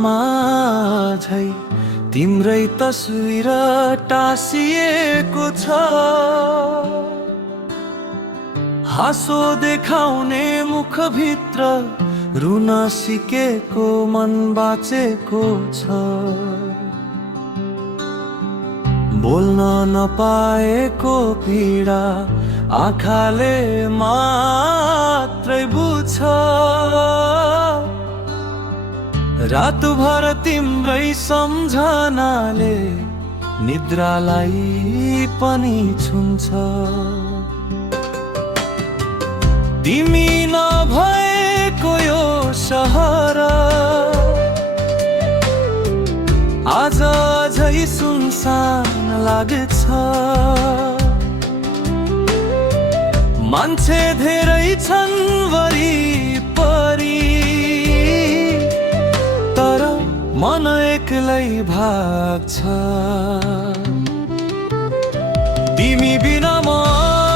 आँखामा झै तिम्रै तस्विर टाँसिएको छ। हाँसो देखाउने मुखभित्र रुन सिकेको मन बाँचेको छ। बोल्न नपाएको पीडा आँखाले मात्रै बुझ्छ। रातभर तिम्रै सम्झनाले निद्रालाई पनि छुन्छ। तिमी नभएको यो सहर आज झै सुनसान लाग्छ। मान्छे धेरै छन् वरिपरि, तर मन एक्लै भाग्छ। तिमी बिना म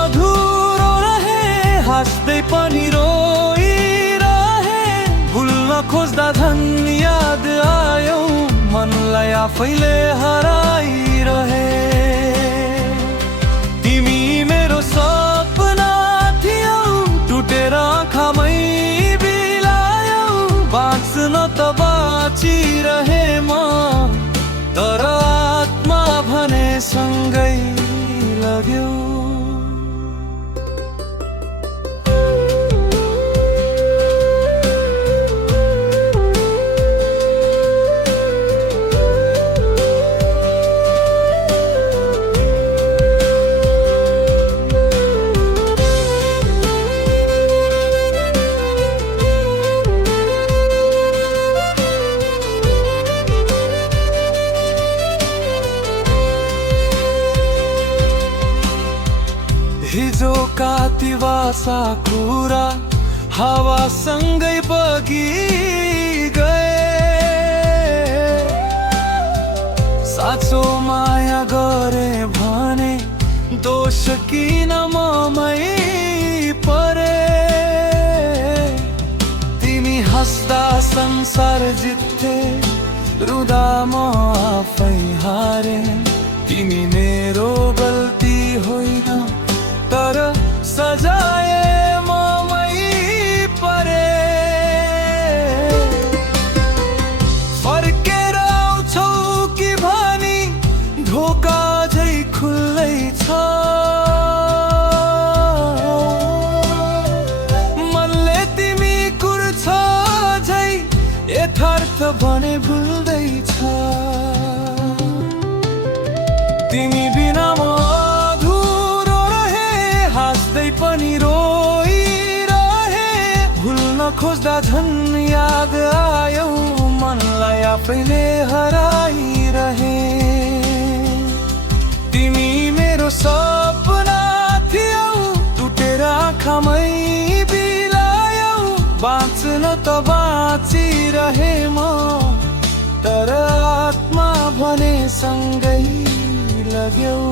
अधुरो रहे, हाँस्दै पनि रोइरहे। भुल्न खोज्दा झन् याद आयो, मनलाई आफैले हराइरहे। तिमी मेरो सपना थियौ, टुटेर आँखामै बिलायौ। बाँच्न त बाँचिरहे म, तर आत्मा भने सँगै लग्यौ। हिजोका ती वासा कुरा हावासँगै बगी गए। साँचो माया गरे भने दोष किन ममै परे। तिमी हाँस्दा संसार जित्थे, रुँदा म आफै हारे। तिमी मेरो गल्ती होइन, तर सजाए ममै परे। फर्केर आउँछौ कि भनी ढोका झै खुल्लै छ। मनले तिमी कुर्छ झै यथार्थ भने भुल्दैछ। तिमी बिना म पनि रोइरहे। भुल्न खोज्दा झन् याद आयो, मनलाई आफैले हराइरहे। तिमी मेरो सपना थियौ, टुटेर आँखामै बिलायौ। बाँच्न त बाँचिरहे म, तर आत्मा भने सँगै लग्यौ।